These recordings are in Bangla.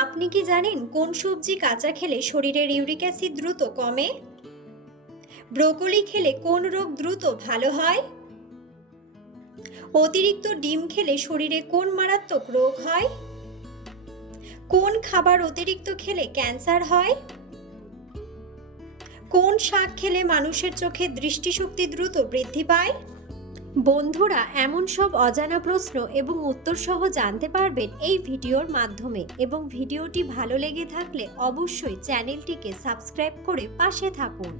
আপনি কি জানেন কোন সবজি কাঁচা খেলে শরীরের ইউরিক অ্যাসিড দ্রুত কমে? ব্রোকলি খেলে কোন রোগ দ্রুত ভালো হয়? অতিরিক্ত ডিম খেলে শরীরে কোন মারাত্মক রোগ হয়? কোন খাবার অতিরিক্ত খেলে ক্যান্সার হয়? কোন শাক খেলে মানুষের চোখে দৃষ্টিশক্তি দ্রুত বৃদ্ধি পায়? বন্ধুরা, এমন সব অজানা প্রশ্ন এবং উত্তর সহ জানতে পারবেন এই ভিডিওর মাধ্যমে, এবং ভিডিওটি ভালো লেগে থাকলে অবশ্যই চ্যানেলটিকে সাবস্ক্রাইব করে পাশে থাকুন।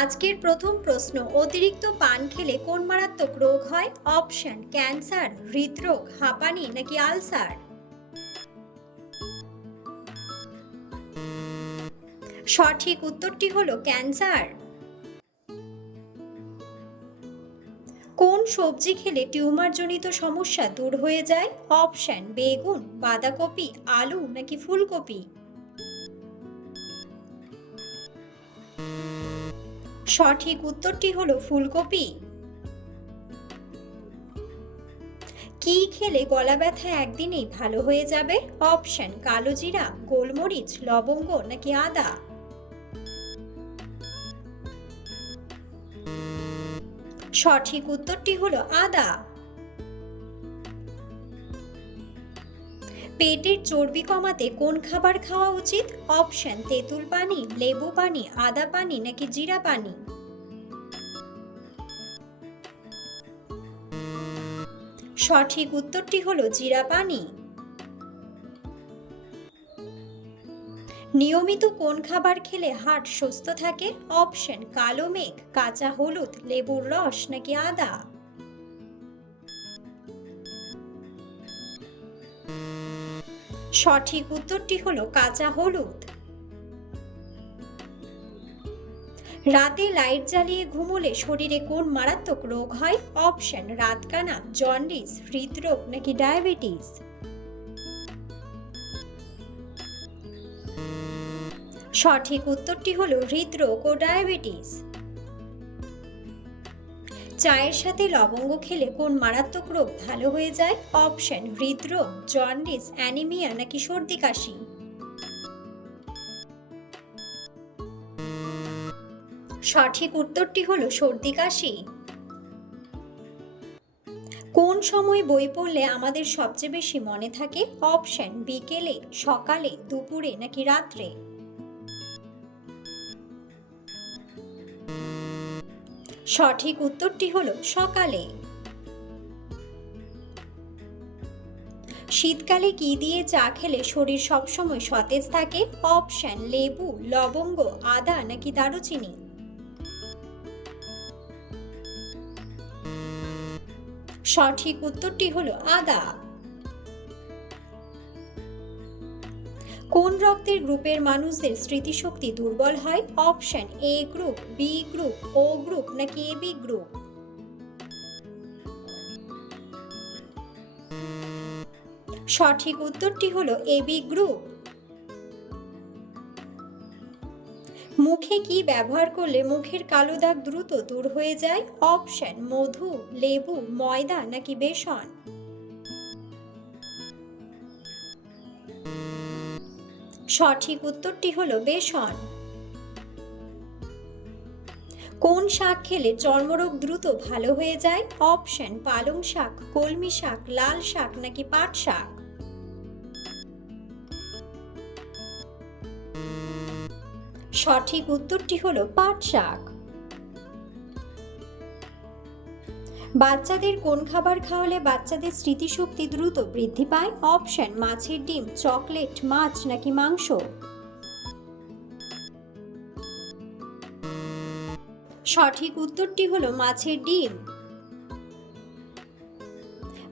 আজকের প্রথম প্রশ্ন, অতিরিক্ত পান খেলে কোন মারাত্মক রোগ হয়? অপশন: ক্যান্সার, হৃদরোগ, হাঁপানি নাকি আলসার। সঠিক উত্তরটি হলো ক্যান্সার। কোন সবজি খেলে টিউমারজনিত সমস্যা দূর হয়ে যায়? অপশন: বেগুন, বাঁধাকপি, আলু নাকি ফুলকপি। সঠিক উত্তরটি হলো ফুলকপি। কি খেলে গলা ব্যথা একদিনেই ভালো হয়ে যাবে? অপশন: কালো জিরা, গোলমরিচ, লবঙ্গ নাকি আদা। সঠিক উত্তরটি হলো আদা। পেটের চর্বি কমাতে কোন খাবার খাওয়া উচিত? অপশন: তেঁতুল পানি, লেবু পানি, আদা পানি নাকি জিরা পানি। সঠিক উত্তরটি হলো জিরা পানি। নিয়মিত কোন খাবার খেলে হার্ট সুস্থ থাকে? অপশন: কালো মেঘ, কাঁচা হলুদ, লেবুর রস নাকি আদা। সঠিক উত্তরটি হলো কাঁচা হলুদ। রাতে লাইট জ্বালিয়ে ঘুমোলে শরীরে কোন মারাত্মক রোগ হয়? অপশন: রাতকানা, জন্ডিস, হৃদরোগ নাকি ডায়াবেটিস। সঠিক উত্তরটি হলো হৃদরোগ ও ডায়াবেটিস। চায়ের সাথে লবঙ্গ খেলে কোন মারাত্মক রোগ ভালো হয়ে যায়? অপশন: হৃদরোগ, জন্ডিস, অ্যানিমিয়া নাকি সর্দি কাশি। সঠিক উত্তরটি হলো সর্দি কাশি। কোন সময় বই পড়লে আমাদের সবচেয়ে বেশি মনে থাকে? অপশন: বিকেলে, সকালে, দুপুরে নাকি রাত্রে। সঠিক উত্তরটি হলো সকালে। শীতকালে কি দিয়ে চা খেলে শরীর সবসময় সতেজ থাকে? অপশন: লেবু, লবঙ্গ, আদা নাকি দারুচিনি। সঠিক উত্তরটি হলো আদা। কোন রক্তের গ্রুপের মানুষদের স্মৃতিশক্তি দুর্বল হয়? অপশন: এ গ্রুপ, বি গ্রুপ, ও গ্রুপ নাকি এবি গ্রুপ। সঠিক উত্তরটি হলো এবি গ্রুপ। মুখে কি ব্যবহার করলে মুখের কালো দাগ দ্রুত দূর হয়ে যায়? অপশন: মধু, লেবু, ময়দা নাকি বেসন। সঠিক উত্তরটি হলো বেসন। কোন শাক খেলে চর্মরোগ দ্রুত ভালো হয়ে যায়? অপশন: পালং শাক, কলমি শাক, লাল শাক নাকি পাট শাক। সঠিক উত্তরটি হলো পাট শাক। বাচ্চাদের কোন খাবার খাওয়ালে বাচ্চাদের স্মৃতিশক্তি দ্রুত বৃদ্ধি পায়? অপশন: মাছের ডিম, চকলেট, মাছ নাকি মাংস। সঠিক উত্তরটি হলো মাছের ডিম।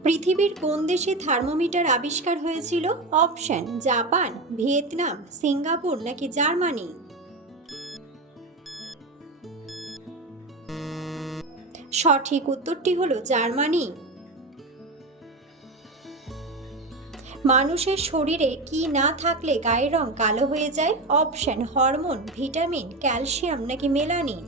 পৃথিবীর কোন দেশে থার্মোমিটার আবিষ্কার হয়েছিল? অপশন: জাপান, ভিয়েতনাম, সিঙ্গাপুর নাকি জার্মানি। সঠিক উত্তরটি হলো জার্মানি। মানুষের শরীরে কি না থাকলে গায়ের রং কালো হয়ে যায়? অপশন: হরমোন, ভিটামিন, ক্যালসিয়াম নাকি মেলানিন।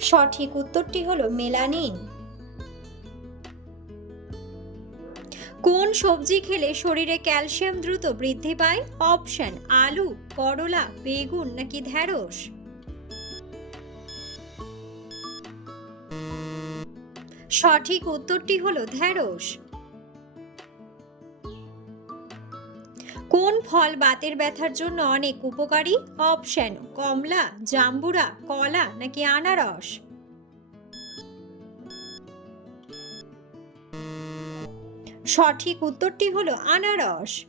সঠিক উত্তরটি হলো মেলানিন। কোন সবজি খেলে শরীরে ক্যালসিয়াম দ্রুত বৃদ্ধি পায়? অপশন আলু, করলা, বেগুন নাকি ঢ্যাঁড়স। সঠিক উত্তরটি হলো ঢ্যাঁড়স। কোন ফল বাতের ব্যথার জন্য অনেক উপকারী? অপশন কমলা, জাম্বুরা, কলা নাকি আনারস। সঠিক উত্তরটি হলো আনারস।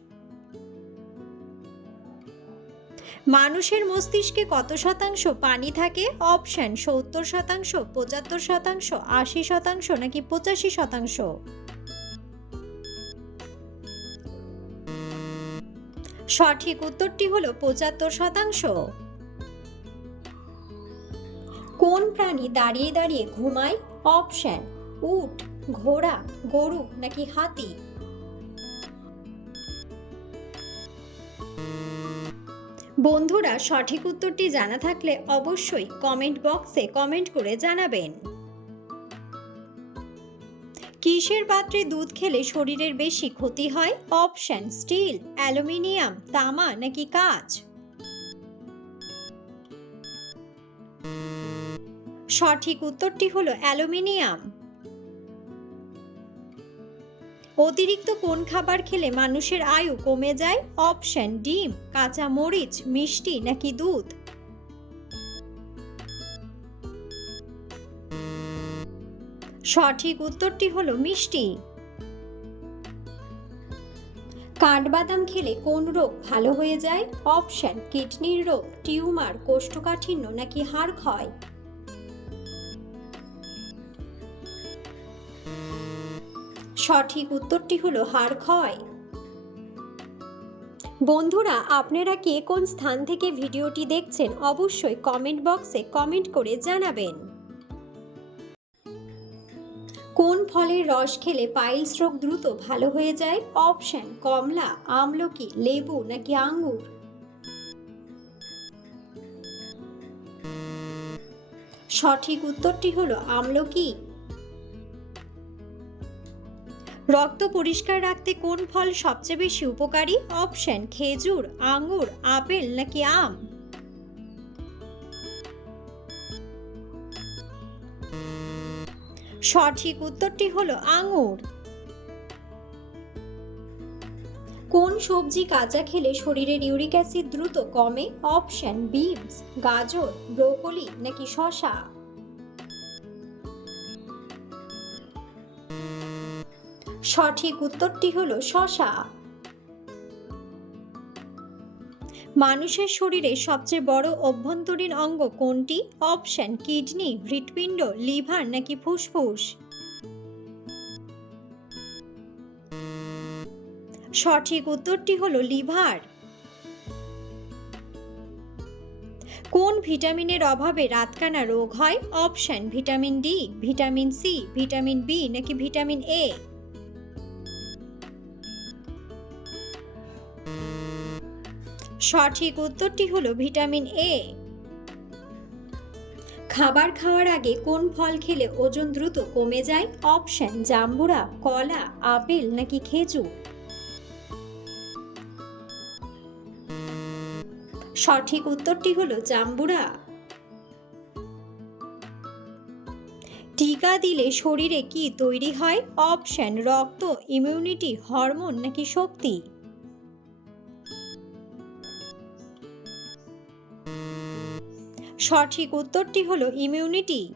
মানুষের মস্তিষ্কে কত শতাংশ পানি থাকে? অপশন 70%, 75%, 80% নাকি 85%। সঠিক উত্তরটি হলো 75%। কোন প্রাণী দাঁড়িয়ে দাঁড়িয়ে ঘুমায়? অপশন উট, ঘোড়া, গরু নাকি হাতি। বন্ধুরা, সঠিক উত্তরটি জানা থাকলে অবশ্যই কমেন্ট বক্সে কমেন্ট করে জানাবেন। কিসের পাত্রে দুধ খেলে শরীরের বেশি ক্ষতি হয়? অপশন স্টিল, অ্যালুমিনিয়াম, তামা নাকি কাঁচ। সঠিক উত্তরটি হলো অ্যালুমিনিয়াম। অতিরিক্ত কোন খাবার খেলে মানুষের আয়ু কমে যায়? অপশন ডিম, কাঁচা মরিচ, মিষ্টি নাকি দুধ। সঠিক উত্তরটি হলো মিষ্টি। কাঠবাদাম খেলে কোন রোগ ভালো হয়ে যায়? অপশন কিডনির রোগ, টিউমার, কোষ্ঠকাঠিন্য নাকি হাড় ক্ষয়। সঠিক উত্তরটি হলো হাড় ক্ষয়। বন্ধুরা, আপনারা কে কোন স্থান থেকে ভিডিওটি দেখছেন অবশ্যই কমেন্ট বক্সে কমেন্ট করে জানাবেন। কোন ফলের রস খেলে পাইলস রোগ দ্রুত ভালো হয়ে যায়? অপশন কমলা, আমলকি, লেবু নাকি আঙ্গুর। সঠিক উত্তরটি হলো আমলকি। রক্ত পরিষ্কার রাখতে কোন ফল সবচেয়ে বেশি উপকারী? অপশন খেজুর, আঙ্গুর, আপেল নাকি আম। সঠিক উত্তরটি হলো আঙ্গুর। কোন সবজি কাঁচা খেলে শরীরের ইউরিক অ্যাসিড দ্রুত কমে? অপশন বিনস, গাজর, ব্রোকলি নাকি শসা। সঠিক উত্তরটি হলো শসা। মানুষের শরীরে সবচেয়ে বড় অভ্যন্তরীণ অঙ্গ কোনটি? অপশন কিডনি, হৃৎপিণ্ড, লিভার নাকি ফুসফুস। সঠিক উত্তরটি হলো লিভার। কোন ভিটামিনের অভাবে রাতকানা রোগ হয়? Option vitamin D, vitamin C, vitamin B নাকি ভিটামিন এ। সঠিক উত্তরটি হলো ভিটামিন এ। খাবার খাওয়ার আগে কোন ফল খেলে ওজন দ্রুত কমে যায়? অপশন জাম্বুরা, কলা, আপেল নাকি খেজুর। সঠিক উত্তরটি হলো জাম্বুরা। টিকা দিলে শরীরে কি তৈরি হয়? অপশন রক্ত, ইমিউনিটি, হরমোন নাকি শক্তি। সঠিক উত্তরটি হলো ইমিউনিটি।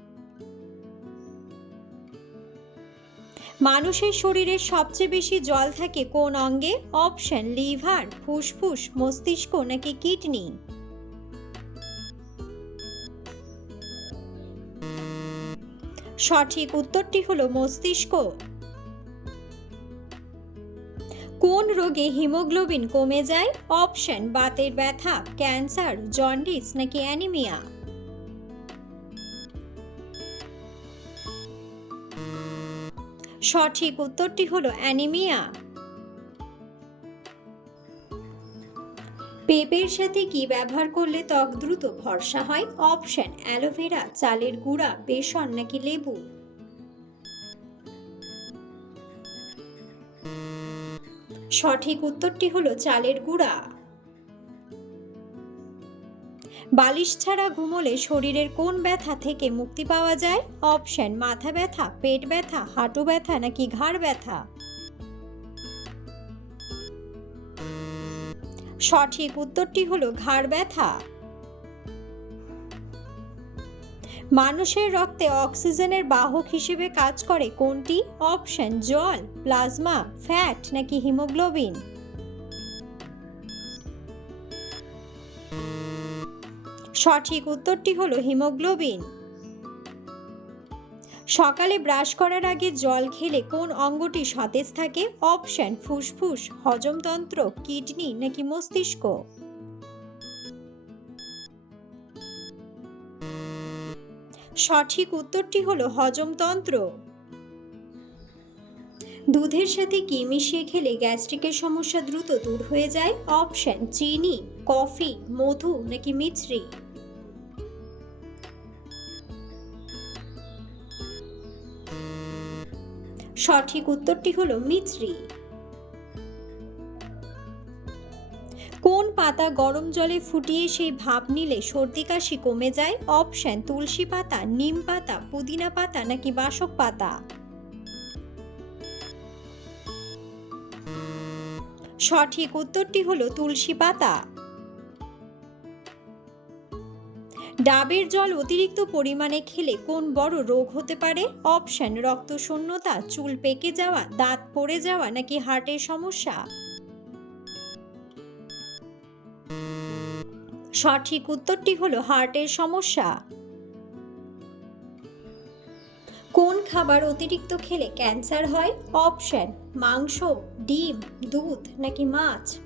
মানুষের শরীরে সবচেয়ে বেশি জল থাকে কোন অঙ্গে? অপশন লিভার, ফুসফুস, মস্তিষ্ক নাকি কিডনি। সঠিক উত্তরটি হলো মস্তিষ্ক। কোন রোগে হিমোগ্লোবিন কমে যায়? অপশন বাতের ব্যথা, ক্যান্সার, জন্ডিস নাকি অ্যানিমিয়া। সঠিক উত্তরটি হলো অ্যানিমিয়া। পেঁপের সাথে কি ব্যবহার করলে ত্বক দ্রুত ফর্সা হয়? অপশন অ্যালোভেরা, চালের গুঁড়া, বেসন নাকি লেবু। সঠিক উত্তরটি হলো চালের গুঁড়া। বালিশ ছাড়া ঘুমোলে শরীরের কোন ব্যথা থেকে মুক্তি পাওয়া যায়? অপশন মাথা ব্যথা, পেট ব্যথা, হাঁটু ব্যথা নাকি ঘাড় ব্যথা। সঠিক উত্তরটি হলো ঘাড় ব্যথা। মানুষের রক্তে অক্সিজেনের বাহক হিসেবে কাজ করে কোনটি? অপশন জল, প্লাজমা, ফ্যাট নাকি হিমোগ্লোবিন। সঠিক উত্তরটি হলো হিমোগ্লোবিন। সকালে ব্রাশ করার আগে জল খেলে কোন অঙ্গটি সতেজ থাকে? অপশন ফুসফুস, হজমতন্ত্র, কিডনি নাকি মস্তিষ্ক। সঠিক উত্তরটি হলো হজমতন্ত্র। দুধের সাথে কি মিশিয়ে খেলে গ্যাস্ট্রিকের সমস্যা দ্রুত দূর হয়ে যায়? অপশন চিনি, কফি, মধু নাকি মিছরি। সঠিক উত্তরটি হলো মিছরি। কোন পাতা গরম জলে ফুটিয়ে সেই ভাপ নিলে সর্দি কাশি কমে যায়? অপশন তুলসী পাতা, নিম পাতা, পুদিনা পাতা নাকি বাসক পাতা। সঠিক উত্তরটি হলো তুলসী পাতা। ডাবের জল অতিরিক্ত পরিমাণে খেলে কোন বড় রোগ হতে পারে? অপশন রক্তশূন্যতা, চুল পেকে যাওয়া, দাঁত পড়ে যাওয়া নাকি হার্টের সমস্যা। সঠিক উত্তরটি হলো হার্টের সমস্যা। কোন খাবার অতিরিক্ত খেলে ক্যান্সার হয়? অপশন মাংস, ডিম, দুধ নাকি মাছ।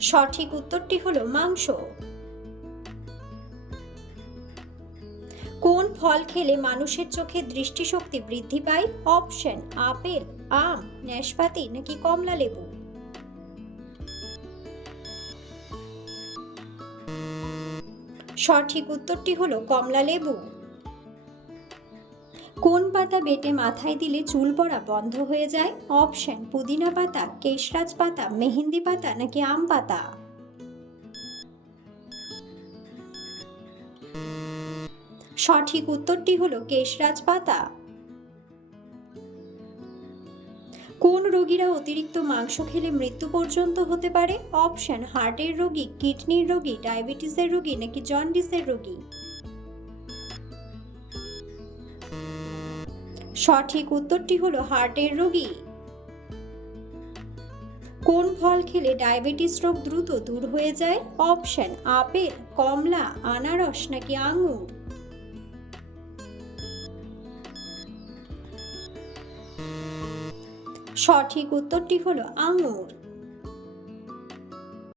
সঠিক উত্তরটি হলো মাংস। কোন ফল খেলে মানুষের চোখে দৃষ্টিশক্তি বৃদ্ধি পায়? অপশন আপেল, আম, নাশপাতি নাকি কমলা লেবু। সঠিক উত্তরটি হলো কমলা লেবু। কোন পাতা বেটে মাথায় দিলে চুল পড়া বন্ধ হয়ে যায়? অপশন পুদিনা পাতা, কেশরাজ পাতা, মেহেন্দি পাতা নাকি আম পাতা। সঠিক উত্তরটি হলো কেশরাজ পাতা। কোন রোগীরা অতিরিক্ত মাংস খেলে মৃত্যু পর্যন্ত হতে পারে? অপশন হার্টের রোগী, কিডনির রোগী, ডায়াবেটিসের রোগী নাকি জন্ডিসের রোগী। সঠিক উত্তরটি হলো হার্টের রোগী। কোন ফল খেলে ডায়াবেটিস রোগ দ্রুত দূর হয়ে যায়? অপশন আপেল, কমলা, আনারস নাকি আঙ্গুর। সঠিক উত্তরটি হলো আঙ্গুর।